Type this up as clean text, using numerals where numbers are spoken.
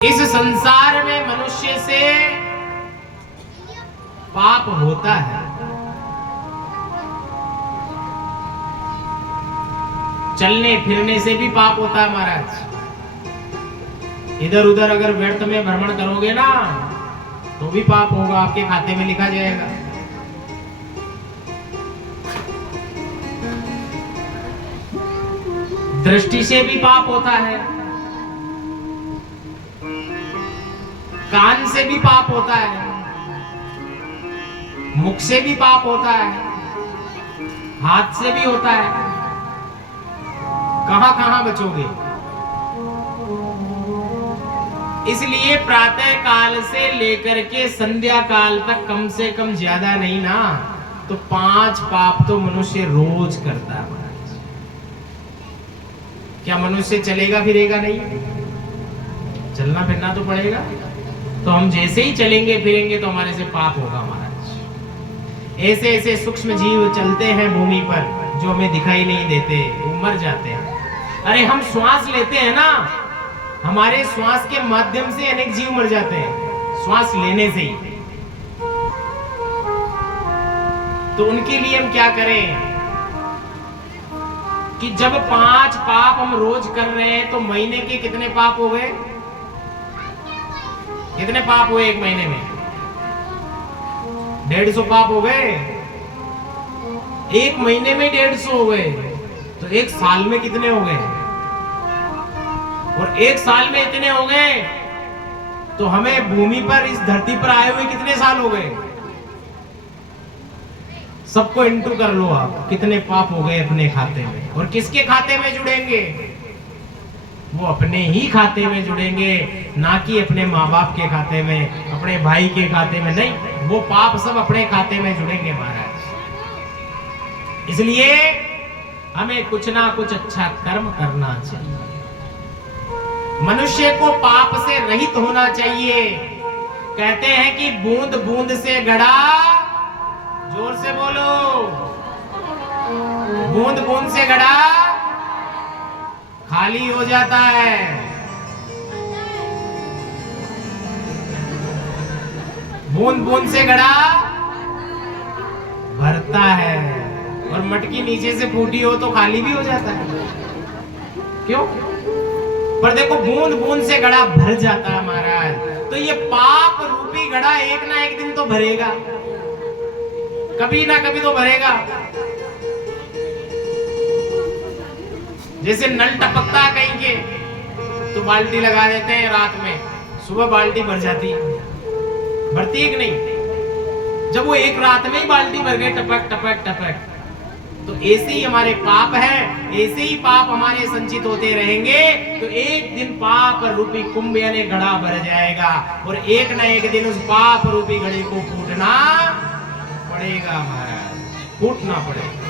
इस संसार में मनुष्य से पाप होता है। चलने फिरने से भी पाप होता है महाराज। इधर उधर अगर व्यर्थ में भ्रमण करोगे ना तो भी पाप होगा, आपके खाते में लिखा जाएगा। दृष्टि से भी पाप होता है, कान से भी पाप होता है, मुख से भी पाप होता है, हाथ से भी होता है। कहां कहां बचोगे? इसलिए प्रातः काल से लेकर के संध्या काल तक कम से कम ज्यादा नहीं ना तो 5 पाप तो मनुष्य रोज करता है महाराज। क्या मनुष्य चलेगा फिरेगा नहीं? चलना फिरना तो पड़ेगा। तो हम जैसे ही चलेंगे फिरेंगे तो हमारे से पाप होगा महाराज। ऐसे ऐसे सूक्ष्म जीव चलते हैं भूमि पर जो हमें दिखाई नहीं देते, वो मर जाते हैं। अरे हम श्वास लेते हैं ना, हमारे श्वास के माध्यम से अनेक जीव मर जाते हैं, श्वास लेने से ही। तो उनके लिए हम क्या करें कि जब 5 पाप हम रोज कर रहे हैं तो महीने के कितने पाप हो गए? कितने पाप हुए एक महीने में? 150 पाप हो गए। एक महीने में 150 हो गए तो एक साल में कितने हो गए? और एक साल में इतने हो गए तो हमें भूमि पर इस धरती पर आए हुए कितने साल हो गए? सबको इंटू कर लो आप, कितने पाप हो गए अपने खाते में। और किसके खाते में जुड़ेंगे? वो अपने ही खाते में जुड़ेंगे, ना कि अपने माँ बाप के खाते में, अपने भाई के खाते में नहीं। वो पाप सब अपने खाते में जुड़ेंगे महाराज। इसलिए हमें कुछ ना कुछ अच्छा कर्म करना चाहिए। मनुष्य को पाप से रहित होना चाहिए। कहते हैं कि बूंद बूंद से गड़ा, जोर से बोलो, बूंद बूंद से गड़ा खाली हो जाता है। बूंद बूंद से गड़ा भरता है, और मटकी नीचे से फूटी हो तो खाली भी हो जाता है। क्यों? पर देखो बूंद बूंद से घड़ा भर जाता है महाराज। तो ये पाप रूपी घड़ा एक ना एक दिन तो भरेगा, कभी ना कभी तो भरेगा। जैसे नल टपकता है कहीं के तो बाल्टी लगा देते हैं रात में, सुबह बाल्टी भर जाती है। भरती है कि नहीं? जब वो एक रात में ही बाल्टी भर गए टपक टपक टपक, तो ऐसे ही हमारे पाप है, ऐसे ही पाप हमारे संचित होते रहेंगे तो एक दिन पाप रूपी कुंभ यानी घड़ा भर जाएगा, और एक ना एक दिन उस पाप रूपी घड़े को फूटना पड़ेगा महाराज, फूटना पड़ेगा।